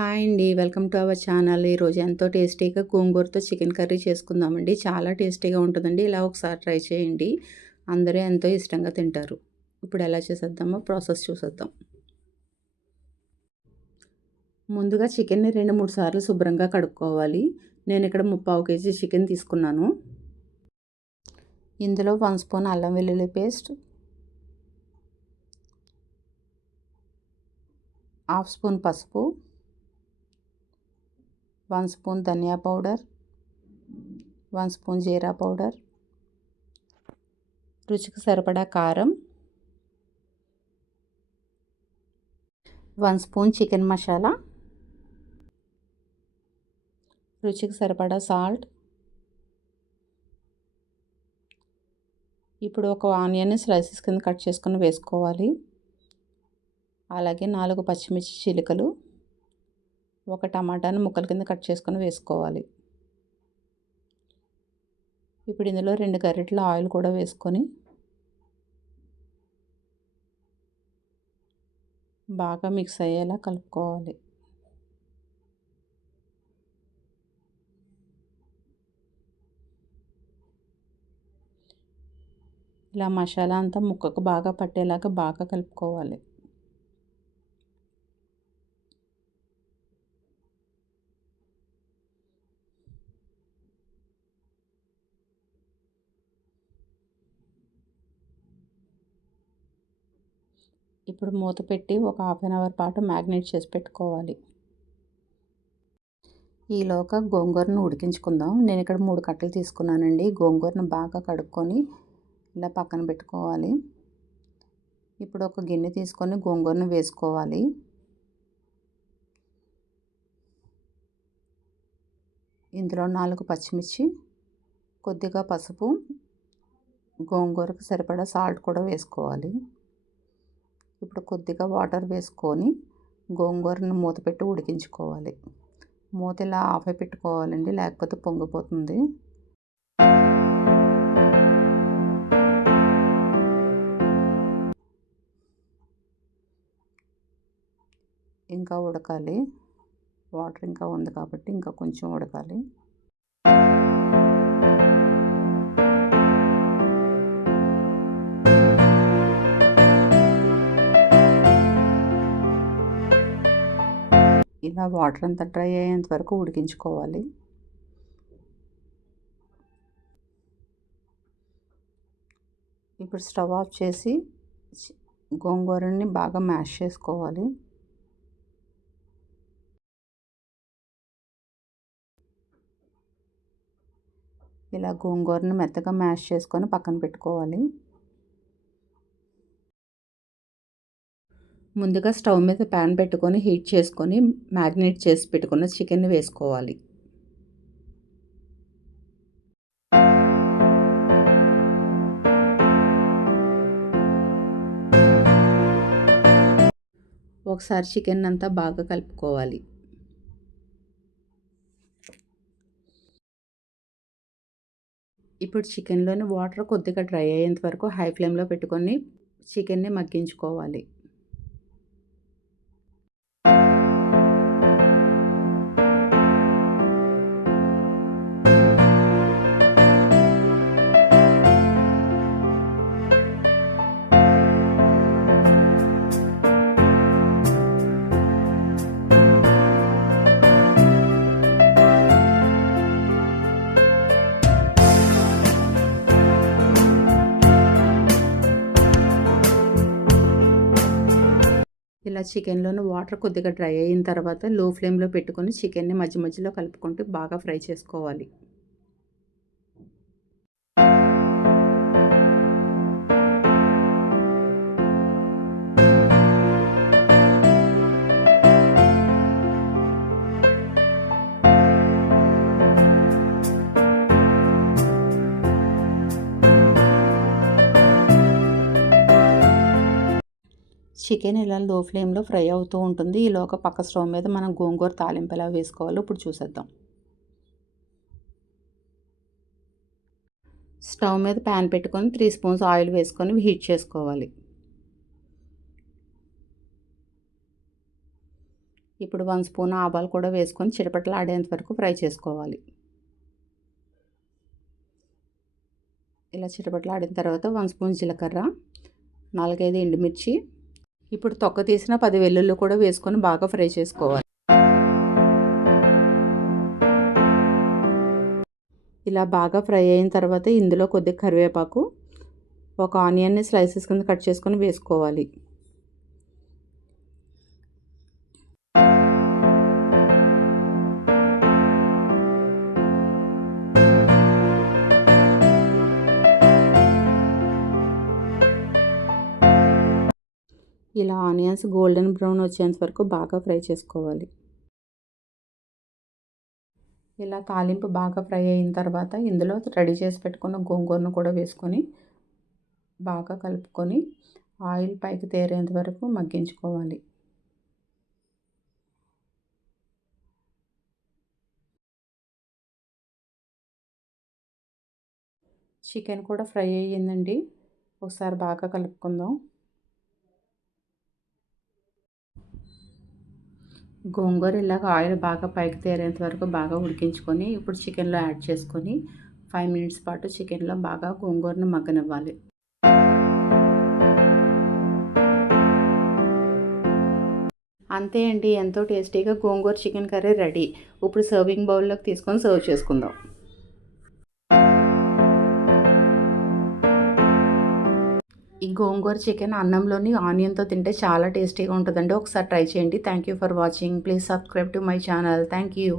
Hi అండి. Welcome to our channel. ఈరోజు ఎంతో టేస్టీగా గోంగూరతో చికెన్ కర్రీ చేసుకుందామండి. చాలా టేస్టీగా ఉంటుందండి. ఇలా ఒకసారి ట్రై చేయండి. అందరూ ఎంతో ఇష్టంగా తింటారు. ఇప్పుడు ఎలా చేసేద్దామో ప్రాసెస్ చూసేద్దాం. ముందుగా చికెన్ని రెండు మూడు సార్లు శుభ్రంగా కడుక్కోవాలి. నేను ఇక్కడ ముప్పావు కేజీ చికెన్ తీసుకున్నాను. ఇందులో వన్ స్పూన్ అల్లం వెల్లుల్లి పేస్ట్ హాఫ్ స్పూన్ పసుపు వన్ స్పూన్ ధనియా పౌడర్ వన్ స్పూన్ జీరా పౌడర్ రుచికి సరిపడా కారం వన్ స్పూన్ చికెన్ మసాలా రుచికి సరిపడా సాల్ట్. ఇప్పుడు ఒక ఆనియన్ స్లైసెస్ కింద కట్ చేసుకొని వేసుకోవాలి. అలాగే నాలుగు పచ్చిమిర్చి చిలుకలు. ఒక టమాటాను ముక్కల కింద కట్ చేసుకొని వేసుకోవాలి. ఇప్పుడు ఇందులో రెండు గరిటెల ఆయిల్ కూడా వేసుకొని బాగా మిక్స్ అయ్యేలా కలుపుకోవాలి. ఇలా మసాలా అంతా ముక్కకు బాగా పట్టేలాగా బాగా కలుపుకోవాలి. ఇప్పుడు మూత పెట్టి ఒక హాఫ్ అన్ అవర్ పాటు మ్యాగ్నేట్ చేసి పెట్టుకోవాలి. ఈలోగా గోంగూరను ఉడికించుకుందాం. నేను ఇక్కడ మూడు కట్టలు తీసుకున్నానండి. గోంగూరను బాగా కడుక్కొని ఇలా పక్కన పెట్టుకోవాలి. ఇప్పుడు ఒక గిన్నె తీసుకొని గోంగూరను వేసుకోవాలి. ఇందులో నాలుగు పచ్చిమిర్చి కొద్దిగా పసుపు గోంగూరకు సరిపడా సాల్ట్ కూడా వేసుకోవాలి. ఇప్పుడు కొద్దిగా వాటర్ వేసుకొని గోంగూరను మూత పెట్టి ఉడికించుకోవాలి. మూత ఇలా ఆఫ్ పెట్టుకోవాలండి లేకపోతే పొంగిపోతుంది. ఇంకా ఉడకాలి. వాటర్ ఇంకా ఉంది కాబట్టి ఇంకా కొంచెం ఉడకాలి. ఇలా వాటర్ అంతా డ్రై అయ్యేంత వరకు ఉడికించుకోవాలి. ఇప్పుడు స్టవ్ ఆఫ్ చేసి గోంగూరని బాగా మ్యాష్ చేసుకోవాలి. ఇలా గోంగూరని మెత్తగా మ్యాష్ చేసుకొని పక్కన పెట్టుకోవాలి. ముందుగా స్టవ్ మీద ప్యాన్ పెట్టుకొని హీట్ చేసుకొని మ్యాగ్నేట్ చేసి పెట్టుకున్న చికెన్ వేసుకోవాలి. ఒకసారి చికెన్ అంతా బాగా కలుపుకోవాలి. ఇప్పుడు చికెన్లోని వాటర్ కొద్దిగా డ్రై అయ్యేంత వరకు హై ఫ్లేమ్లో పెట్టుకొని చికెన్ని మగ్గించుకోవాలి. ఇలా చికెన్లోని వాటర్ కొద్దిగా డ్రై అయిన తర్వాత లో ఫ్లేమ్లో పెట్టుకొని చికెన్ని మధ్య మధ్యలో కలుపుకుంటూ బాగా ఫ్రై చేసుకోవాలి. చికెన్ ఇలా లో ఫ్లేమ్లో ఫ్రై అవుతూ ఉంటుంది. ఈలోక పక్క స్టవ్ మీద మనం గోంగూర తాలింపు ఎలా వేసుకోవాలో ఇప్పుడు చూసేద్దాం. స్టవ్ మీద ప్యాన్ పెట్టుకొని త్రీ స్పూన్స్ ఆయిల్ వేసుకొని హీట్ చేసుకోవాలి. ఇప్పుడు వన్ స్పూన్ ఆవాలు కూడా వేసుకొని చిటపటలు ఆడేంత వరకు ఫ్రై చేసుకోవాలి. ఇలా చిటపటలు ఆడిన తర్వాత వన్ స్పూన్ జీలకర్ర నాలుగైదు ఎండుమిర్చి ఇప్పుడు తొక్క తీసిన పది వెల్లుల్లి కూడా వేసుకొని బాగా ఫ్రై చేసుకోవాలి. ఇలా బాగా ఫ్రై అయిన తర్వాత ఇందులో కొద్దిగా కరివేపాకు ఒక ఆనియన్ని స్లైసెస్ కింద కట్ చేసుకొని వేసుకోవాలి. ఇలా ఆనియన్స్ గోల్డెన్ బ్రౌన్ వచ్చేంత వరకు బాగా ఫ్రై చేసుకోవాలి. ఇలా తాలింపు బాగా ఫ్రై అయిన తర్వాత ఇందులో రెడీ చేసి పెట్టుకున్న గోంగూరను కూడా వేసుకొని బాగా కలుపుకొని ఆయిల్ పైకి తేరేంత వరకు మగ్గించుకోవాలి. చికెన్ కూడా ఫ్రై అయ్యిందండి. ఒకసారి బాగా కలుపుకుందాం. గోంగూర ఇలాగ ఆయిల్ బాగా పైకి తేరేంత వరకు బాగా ఉడికించుకొని ఇప్పుడు చికెన్లో యాడ్ చేసుకొని ఫైవ్ మినిట్స్ పాటు చికెన్లో బాగా గోంగూరను మగ్గనివ్వాలి. అంతే అండి. ఎంతో టేస్టీగా గోంగూర చికెన్ కర్రీ రెడీ. ఇప్పుడు సర్వింగ్ బౌల్లోకి తీసుకొని సర్వ్ చేసుకుందాం. గోంగూర చికెన్ అన్నంలోని ఆనియన్తో తింటే చాలా టేస్టీగా ఉంటుందండి. ఒకసారి ట్రై చేయండి. Thank you for watching please subscribe to my channel thank you